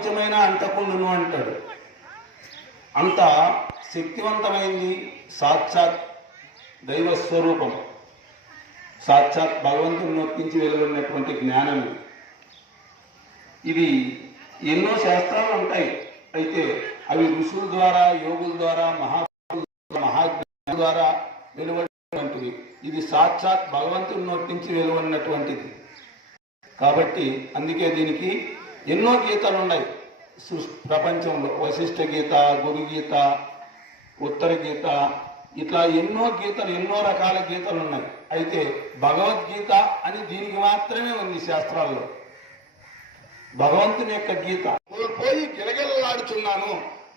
కొంచెమైనా అంటకుండును అంటాడు. అంత శక్తివంతమైంది సాక్షాత్ దైవస్వరూపం, సాక్షాత్ భగవంతుని నొప్పించి వెలువడినటువంటి జ్ఞానం. ఇది ఎన్నో శాస్త్రాలు ఉంటాయి, అయితే అవి ఋషుల ద్వారా, యోగుల ద్వారా, మహాజ్ఞానుల ద్వారా వెలువడినటువంటివి. ఇది సాక్షాత్ భగవంతుని నొప్పించి వెలువడినటువంటిది. కాబట్టి అందుకే దీనికి ఎన్నో గీతలు ఉన్నాయి ప్రపంచంలో. వశిష్ఠ గీత, గురు గీత, ఉత్తర గీత, ఇట్లా ఎన్నో గీతలు, ఎన్నో రకాల గీతలు ఉన్నాయి. అయితే భగవద్గీత అని దీనికి మాత్రమే ఉంది శాస్త్రాల్లో. భగవంతుని యొక్క గీత కోల్పోయి గిలగిలలాడుచున్నాను,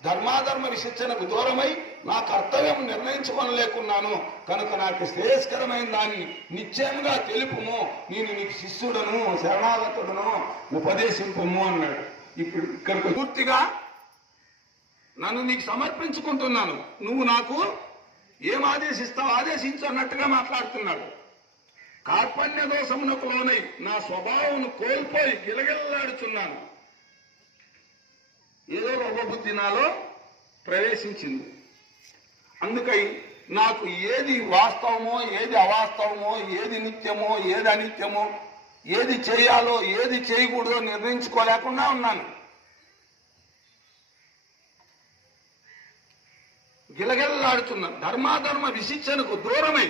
ధర్మాధర్మ విశిక్షణకు దూరమై నా కర్తవ్యం నిర్ణయించుకోలేకున్నాను, కనుక నాకు శ్రేయస్కరమైన దాన్ని నిశ్చయంగా తెలుపుము, నేను నీకు శిష్యుడను, శరణాగతుడను, ఉపదేశింపుము అన్నాడు. ఇప్పుడు ఇక్కడికి పూర్తిగా నన్ను నీకు సమర్పించుకుంటున్నాను, నువ్వు నాకు ఏం ఆదేశిస్తావు ఆదేశించు అన్నట్టుగా మాట్లాడుతున్నాడు. కార్పణ్య దోషమునకు లోనై నా స్వభావం కోల్పోయి గిలగిల్లాడుచున్నాను. ఏదో లోపబుద్ధి నాలో ప్రవేశించింది. అందుకై నాకు ఏది వాస్తవమో, ఏది అవాస్తవమో, ఏది నిత్యమో, ఏది అనిత్యమో, ఏది చేయాలో, ఏది చేయకూడదో నిర్ణయించుకోలేకుండా ఉన్నాను. గిలగిల్లాడుతున్నాను, ధర్మాధర్మ విశిక్షణకు దూరమై